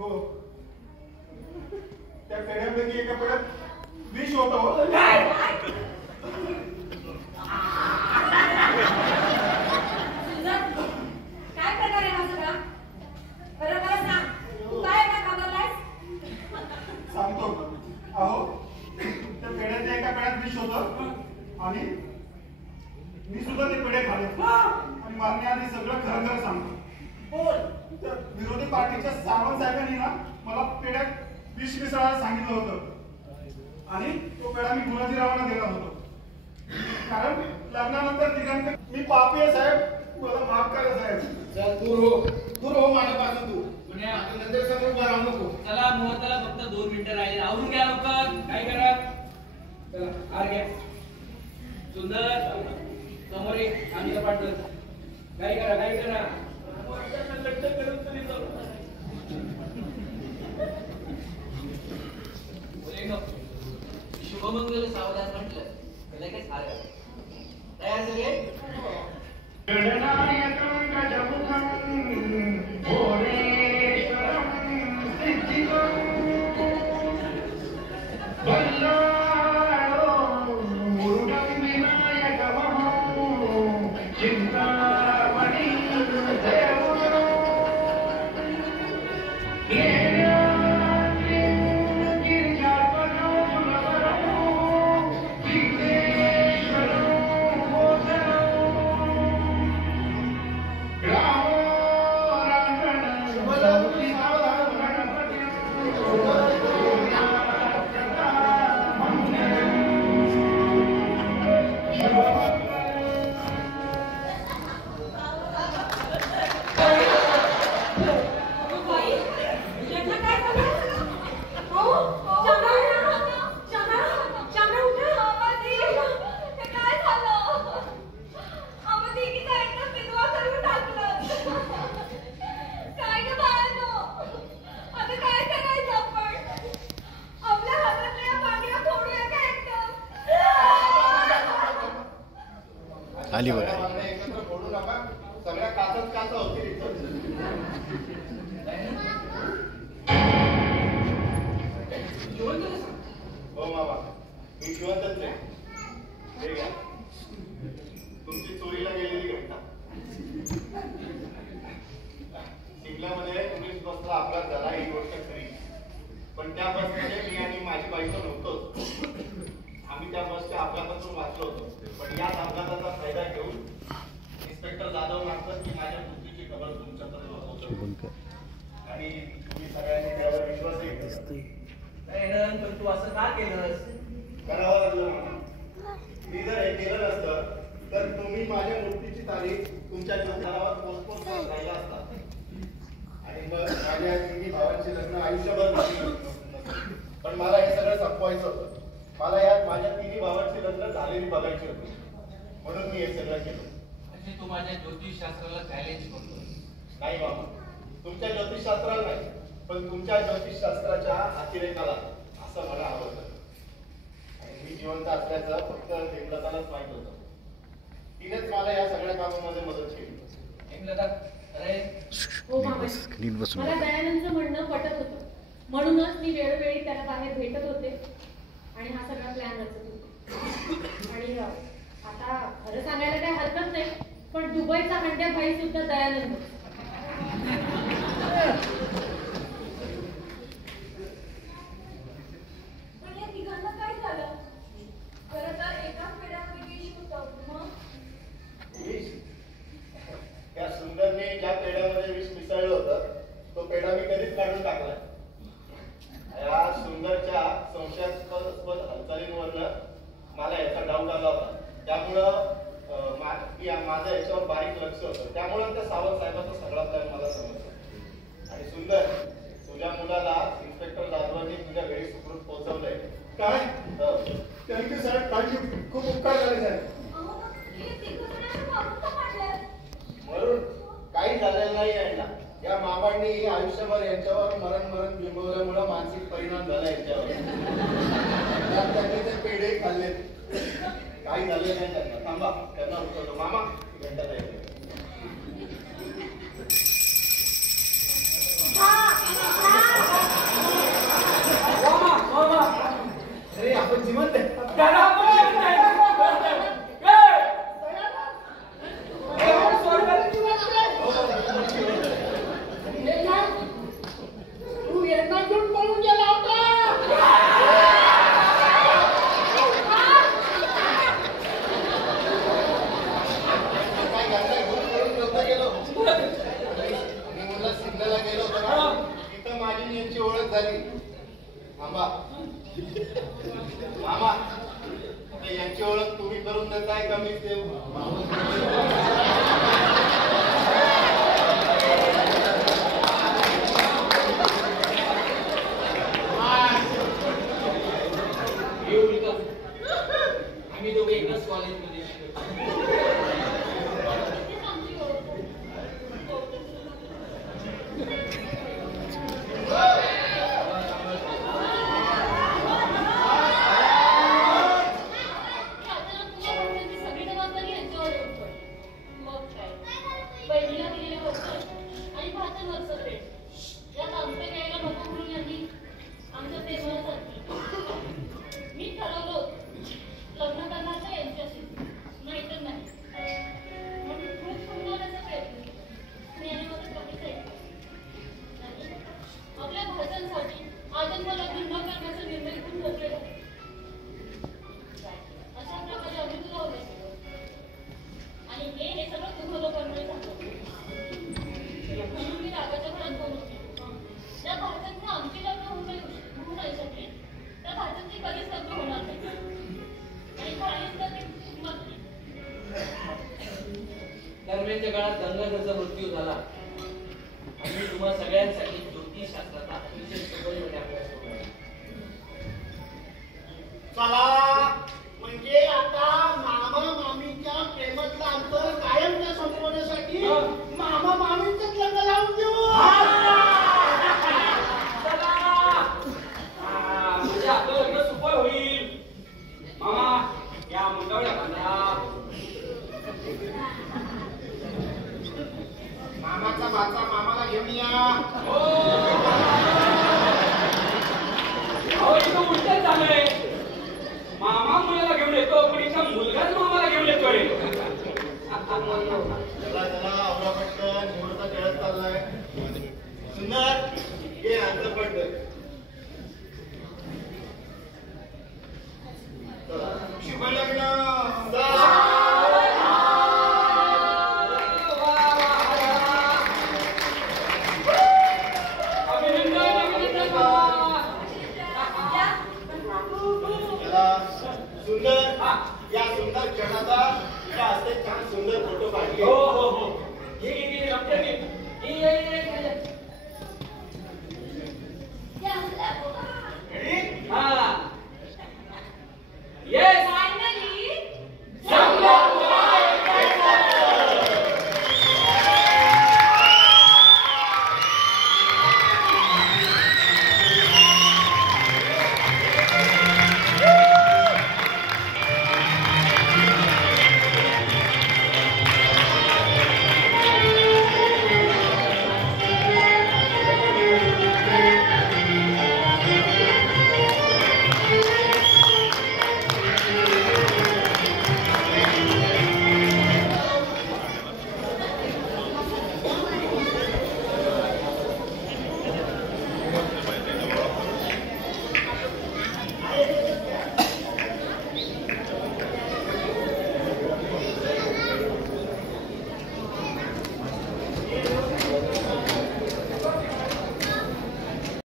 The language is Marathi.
हो, त्या पेढ्यापैकी एका पेढ्यात विष होतं. काय प्रकार आहे हा सगळा? बरं बरं सांग, तू काय ना घाबरलायस? सांगतो. अहो, त्या पेढ्याच्या एका पेढ्यात विष होतं आणि मी सुद्धा ते पेढे खाल्ले आणि मारण्याआधी सगळं खरं खरं सांगतो. बोल. त्या विरोधी पार्टीच्या सावंत साहेबांनी ना मला पेढ्यात विष मिसळायला सांगितलं होतं आणि तो पेढा मी गुलाजीरावांना देणार होतो. कारण लग्नानंतर तिघांकडे मी पापी आहे साहेब, मला माफ करा साहेब. चल दूर हो माझ्यापासून तू. नंतर समोर उभा राहू नको. चला मुहूर्ताला फक्त 2 मिनिटं राहिले. आवरून घ्या लवकर. काय करा? चला हार घ्या. सुंदर समोर एक आम्ही पाठवलं. काय करा. लट्ट करून तरी जाऊ. शुभमंगल सावधान म्हटलं लगेच हार घ्या. तयार सगळे? आली बघा. एकत्र फोडू नका, सगळ्या काचा होती. हो मामा, मी जिवंतच आहे. हे घ्या तुमची चोरीला गेलेली घटना. शिमल्यामध्ये तुम्ही बसला अपघात झाला ही गोष्ट खरी, पण त्या बसमध्ये मी आणि माझी बायको नव्हतोच. आम्ही त्या बसच्या अपघातातून वाचलो होतो. पण याच अपघाताचा फायदा घेऊन इन्स्पेक्टर जाधव मागतात की माझ्या मृत्यूची खबर तुमच्यापर्यंत पोहोचवतो आणि तुम्ही सगळ्यांनी त्यावर विश्वासही पण तू असं का केलंस? करावं लागलं. मी जर हे केलं नसतं तर तुम्ही माझ्या मृत्यूची तारीख तुमच्या घरावर पोस्टपोन करत राहिला असता आणि मग माझ्या तिन्ही भावांचे लग्न आयुष्यभर झाले. पण मला हे सगळं संपवायचं होतं. मला यात माझ्या तिन्ही भावांची लग्न झालेली बघायची होती, म्हणून मी हे सगळं केलं. म्हणजे तू माझ्या ज्योतिषशास्त्राला चॅलेंज करतो? नाही बाबा, तुमच्या ज्योतिषशास्त्राला नाही, पण तुमच्या ज्योतिषशास्त्राच्या अतिरेकाला असं मला आवडतं. आणि मी जिवंत असल्याचं फक्त हेमलतालाच माहित होतं. तिनेच मला या सगळ्या कामामध्ये मदत केली. हेमलता अरे हो मामा, मला दयानंदचं म्हणणं पटत होतं, म्हणूनच मी वेळोवेळी त्याला बाहेर भेटत होते आणि हा सगळा प्लॅन रचत होते. आणि आता खरं सांगायला काही हरकत नाही, पण दुबईचा हंड्या भाई सुद्धा दयानंद. पण या तिघांना काय झालं? खरं तर एकाच पेढ्यामध्ये विष होतं. विष? त्या सुंदरने ज्या पेढ्यामध्ये विष मिसळलं होतं तो पेढा मी कधीच काढून टाकला. या सुंदरच्या संशयास्पद हालचालींवरनं मला याचा डाऊट आला होता. त्यामुळं माझं याच्यावर बारीक लक्ष होतं. त्यामुळे त्या सावंत साहेबाचा सगळा प्लॅन मला समजला. आणि सुंदर, तुझ्या मुलाला इन्स्पेक्टर जाधवांनी तुझ्या घरी सुखरूप पोहोचवलंय. काय? थँक्यू साहेब, थँक्यू. खूप उपकार झाले साहेब. म्हणून काही झालेलं नाही यांना. या मामांनी आयुष्यभर यांच्यावर मरण बिंबवल्यामुळे मानसिक परिणाम झाला यांच्यावर. त्यांनी ते पेढे खाल्ले, काही झाले नाही त्यांना. थांबा, त्यांना उठवतो. मामा घंटा येते. मीच देऊ. आम्ही दोघे एकाच कॉलेजमध्ये शिकतो. दरम्यानच्या काळात गंगाधरचा मृत्यू झाला आणि तुम्हा सगळ्यांसाठी ज्योतिषशास्त्राचा अतिशय सखोलपणे अभ्यास करू. चला म्हणजे आता मामा मामीच्या प्रेमातलं अंतर कायमच्या संपवण्यासाठी मामा मामींचंच लग्न लावून देऊ. म्हणजे आपलं लग्न सुपर होईल. मामा या मुंडावळ्या बांधा. मामाचा बाचा मामाला घेऊन या. अहो इथं उलटच झालंय. मामा मुलाला घेऊन येतो पण इथं मुलगाच मामाला घेऊन येतोय. चला चला आवरा पटकन, मुहूर्त खेळत चाललाय. सुंदर हे अंतर पडलं. शुभ लग्न. सुंदर या सुंदर क्षणाचा या असे छान सुंदर फोटो काढले. हो हो हो. हे रमते